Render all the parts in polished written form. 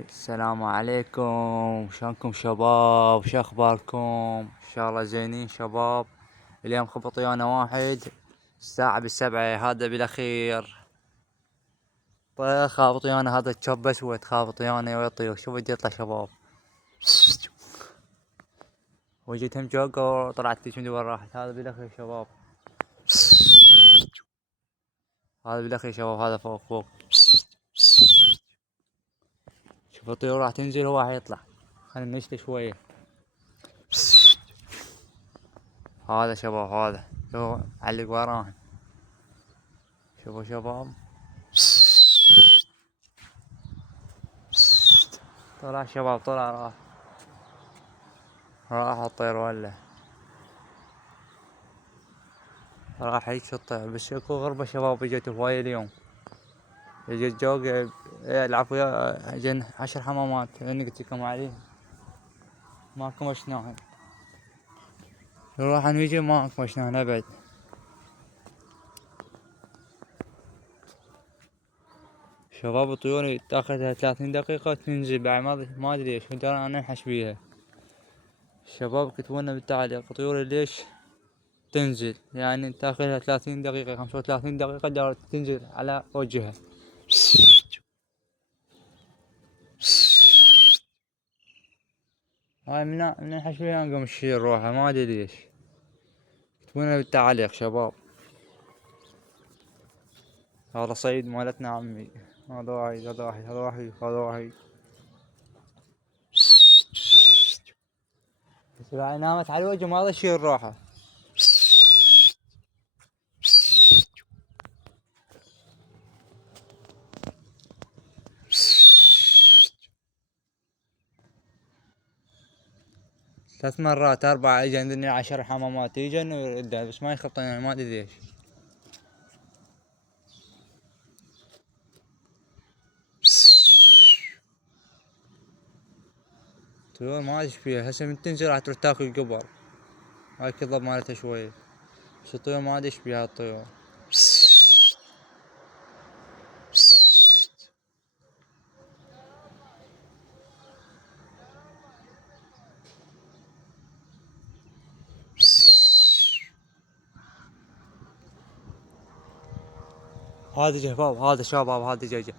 السلام عليكم، شلونكم شباب؟ شو اخباركم؟ ان شاء الله زينين شباب. اليوم خبط ويانا واحد الساعة ب7 هذا بالاخير. طيب خابط ويانا هذا الشوب اسود، خابط ويانا ويطير. شو بدي يطلع شباب؟ وجيت هم جوكر طلعت ليش من وين راحت. هذا بالاخير شباب، هذا بالاخير شباب، هذا فوق فوق. شوف الطيور راح تنزل وهو راح يطلع. خلينا نمشي شوية. هذا شباب، هذا شوفوا علق وراهن. شوفوا شباب، طلع شباب، طلع راح الطير ولا راح هيك الطير. بس اكو غربة شباب اجت هواية اليوم. اجت جوق يلعب ويا جن 10 حمامات اللي قلت لكم عليه. ما كمشناهن، راح نيجي ما كمشناهن ابد. شباب الطيور تاخذها 30 دقيقة تنزل بعد ما ادري ليش، كنت انا انحش بيها. الشباب كتبولنا بالتعليق طيور ليش تنزل، يعني تاخذها 30 دقيقة 35 دقيقة دار تنزل على وجهها. هاي من انحش بيها نقوم نشيل روحها، ما ادري ليش. كتبولنا بالتعليق شباب. هذا صيد مالتنا عمي. هذا واحد، هذا واحد، هذا واحد، هذا واحد. بس بعد نامت على الوجه ما تشيل روحها. ثلاث مرات 4 اجى عندنا 10 حمامات يجن ويردها، بس ما يخطينا ما ادري ليش. طيور ما ادري فيها هسه من تنزل راح تروح تاكل قبر. هاي كذب مالتها شوية. بس الطيور ما ادري بيها الطيور. هذا شباب، هذا شباب، هذا جا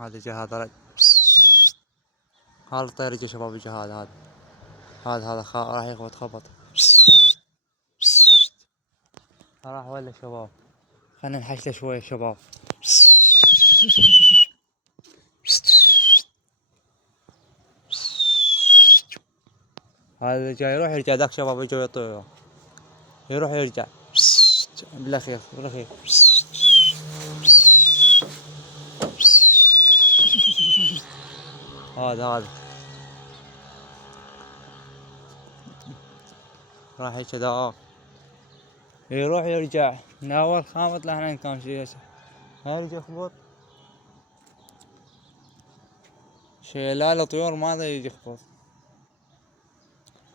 هذا جا، هذا رد. هذا الطير جا شباب، جا هذا راح يخبط خبط. راح ولا شباب. خلنا نحشله شوية شباب. هذا جاي يروح يرجع، ذاك شباب يجوا يطيروا، يروح يرجع. بالاخير بالاخير. هذا راح هيك ذاك يروح يرجع من اول خامط لهنا كان شي هسه. يرجع يخبط شي. لا طيور ما يجي يخبط.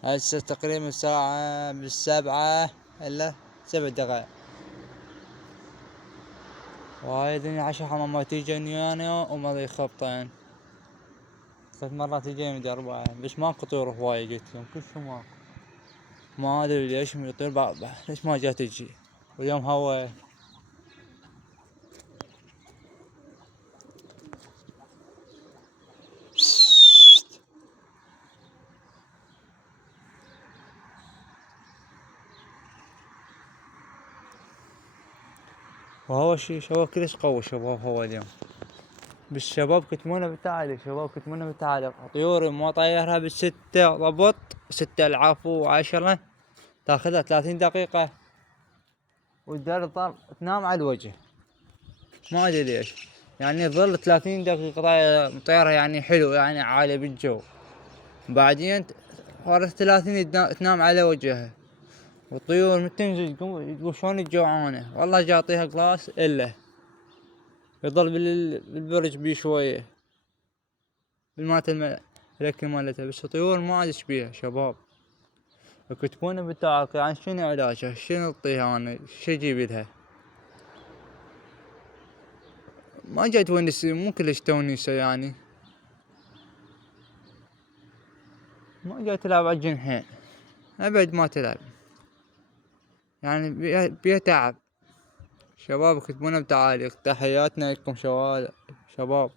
هسه تقريبا الساعة ب7 الا 7 دقايق. وهاي الدنيا 10 حمامات يجيني انا وما يخبطين. 3 مرات يجيني 4 بس ماكو طيور هواية جيت لهم، كل شي ماكو. ما ادري ليش من الطيور ليش ما جات تجي. واليوم هوا وهو شباب كلش قوي شباب هو اليوم. بالشباب كتمونا بالتعليق، شباب كتمونا بالتعليق. طيوري ما طيرها ب6 ضبط، 6 العفو 10 تاخذها 30 دقيقة وتظل تنام على الوجه. ما ادري ليش، يعني ظل 30 دقيقة طيرها يعني حلو، يعني عالية بالجو. بعدين ورا 30 تنام على وجهها. والطيور من تنزل تقول شلون الجوعانة، والله جا اعطيها قلاص الا يظل بالبرج بيه شوية بالمات الاكل مالتها. بس الطيور ما ادري بيها شباب. يكتبون بالتعليق يعني شنو علاجها، شنو اعطيها انا، شو اجيب لها. ما جاي تونس، مو كلش تونسة يعني. ما جاي تلعب على الجنحين، ابد ما تلعب، يعني بيها تعب. شباب كتبونا بتعاليق، تحياتنا لكم شباب.